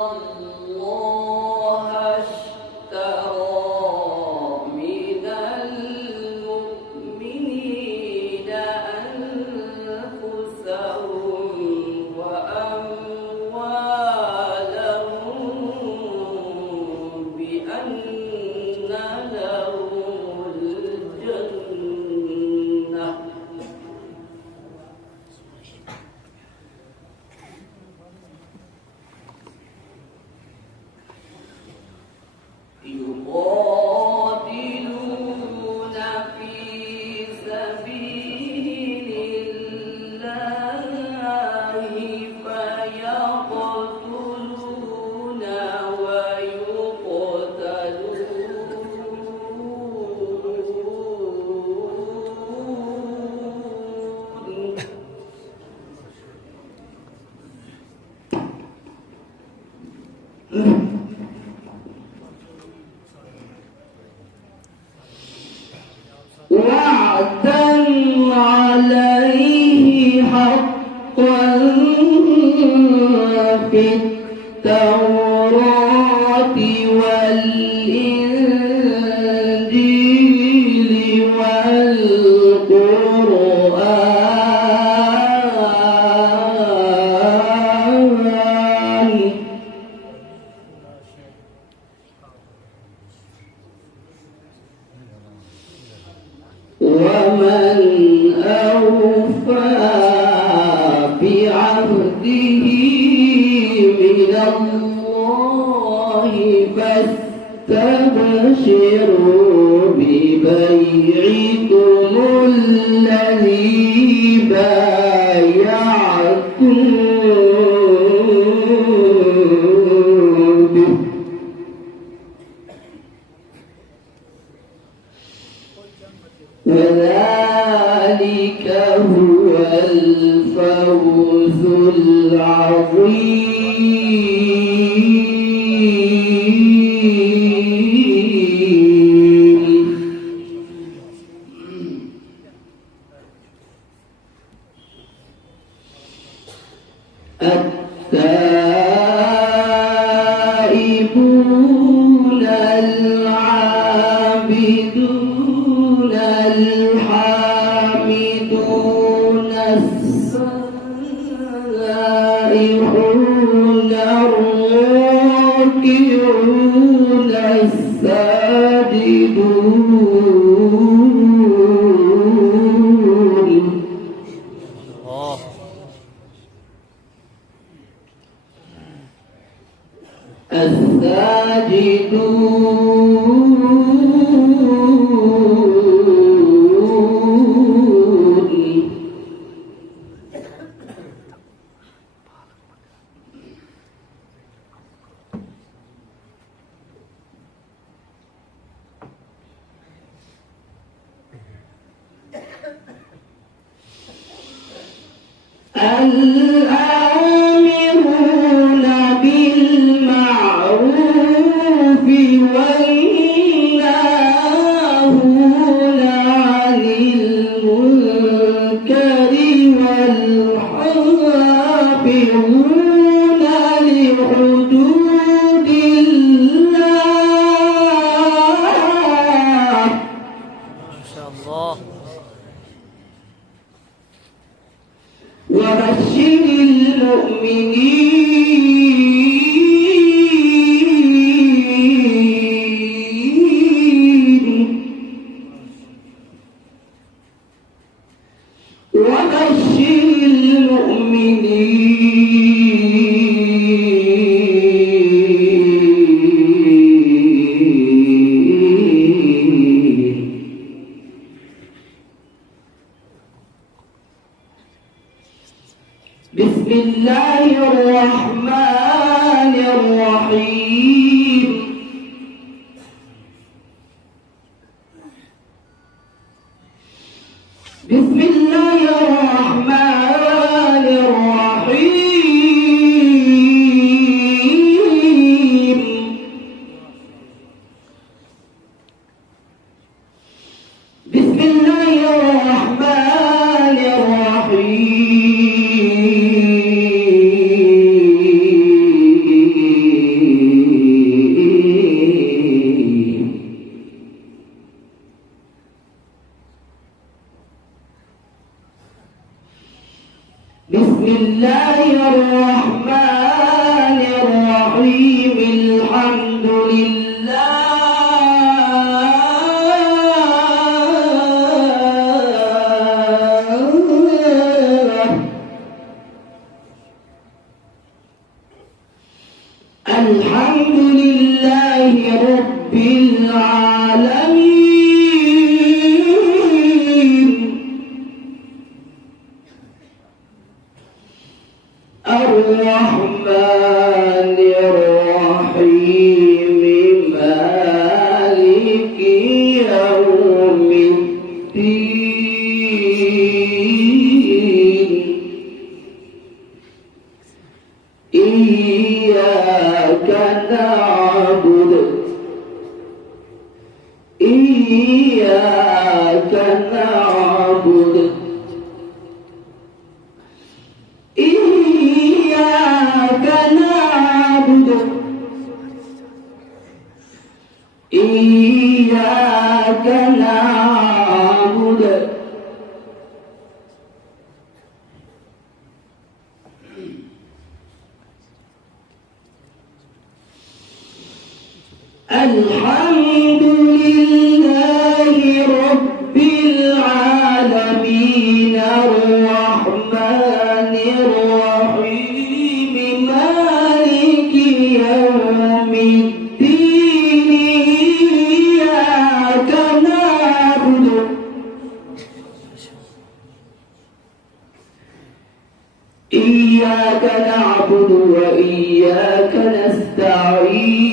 الله اشترى من المؤمنين أنفسهم وأموالهم بأن لهم الجنة يقاتلون في سبيل الله فيقتلون ويقتلون وعدا عليه حقا في التوراة والإنجيل والقرآن ومن أوفى بعهده من الله فاستبشروا ببيعكم الذي بايعتم به وذلك هو الفوز العظيم التائبون العابدون الحامدون السائحون الراكعون الساجدون الآمرون بالمعروف والناهون عن المنكر والحافظون لحدود الله ما شاء الله. وبشر المؤمنين وبشر المؤمنين الرحيم الحمد لله رب العالمين الرحمن الرحيم مالك يوم الدين إياك نعبد إياك نعبد إياك نعبد إياك نعبد الحمد لله رب العالمين الرحمن الرحيم مالك يوم الدين إياك نعبد إياك نعبد وإياك نستعين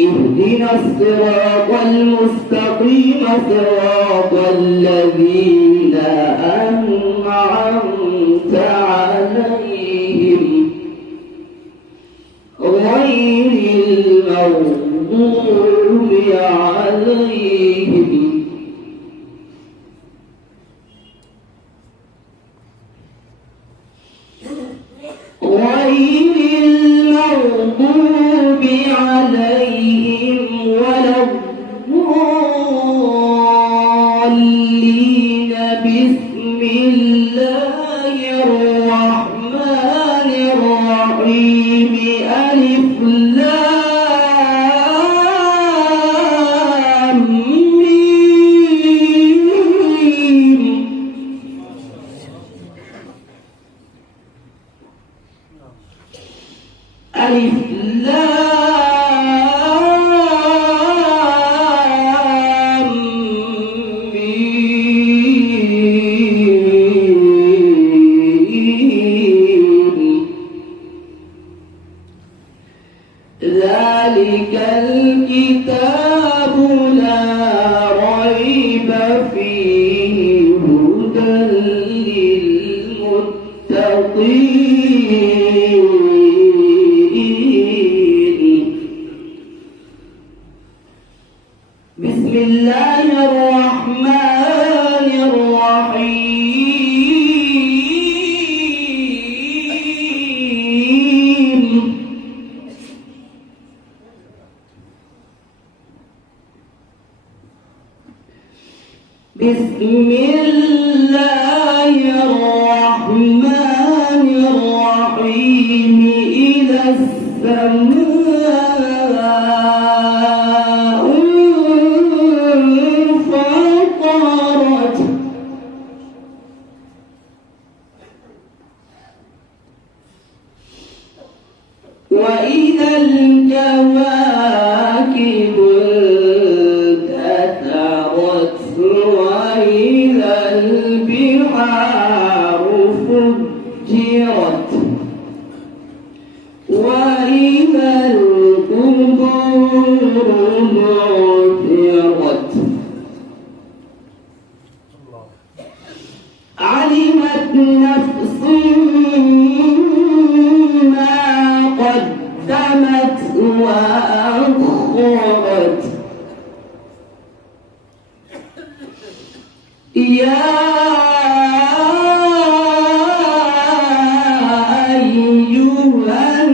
اهدنا الصراط المستقيم صراط الذين أنعمت عليهم غير المغضوب عليهم ولا الضالين بسم الله الرحمن الرحيم ألف لام ميم ألف لام ميم ذلك الكتاب لا ريب فيه هدى للمتقين بسم الله الرحمن الرحيم بسم الله الرحمن الرحيم إذا السماء انفطرت وإذا الكواكب انتثرت وإذا البحار فجرت وإذا القبور بعثرت علمت نفس ما قدمت وأخرت يا أيها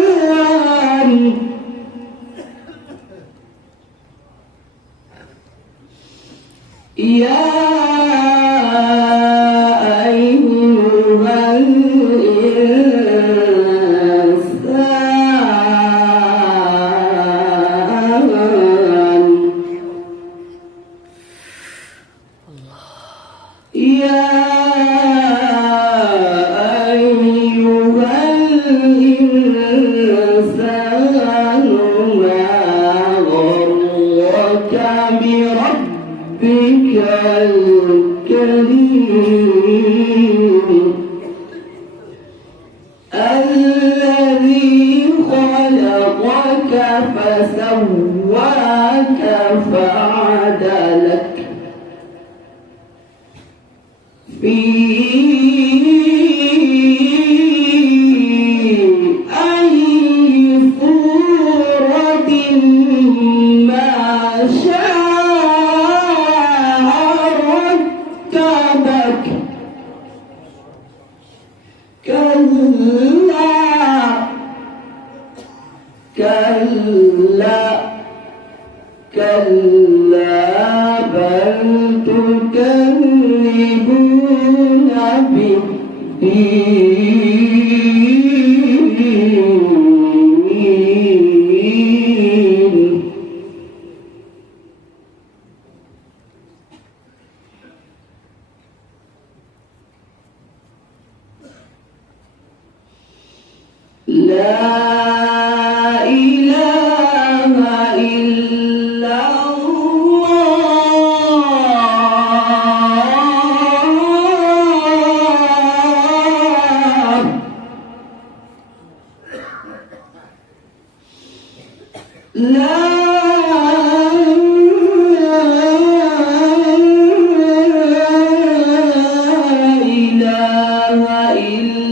الإنسان يا أيها الإنسان يا أيها الإنسان ما غرك بربك الكريم الذي خلقك فسواك فعدلك في أي صورة ما شاء ركبك كلا كلا كلا بل تكذبون بالدين لا إله إلا الله لا إله إلا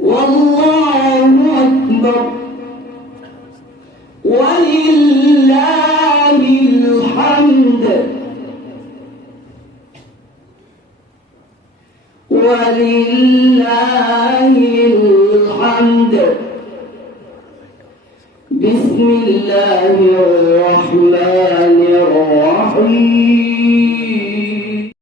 والله أكبر ولله الحمد ولله الحمد بسم الله الرحمن الرحيم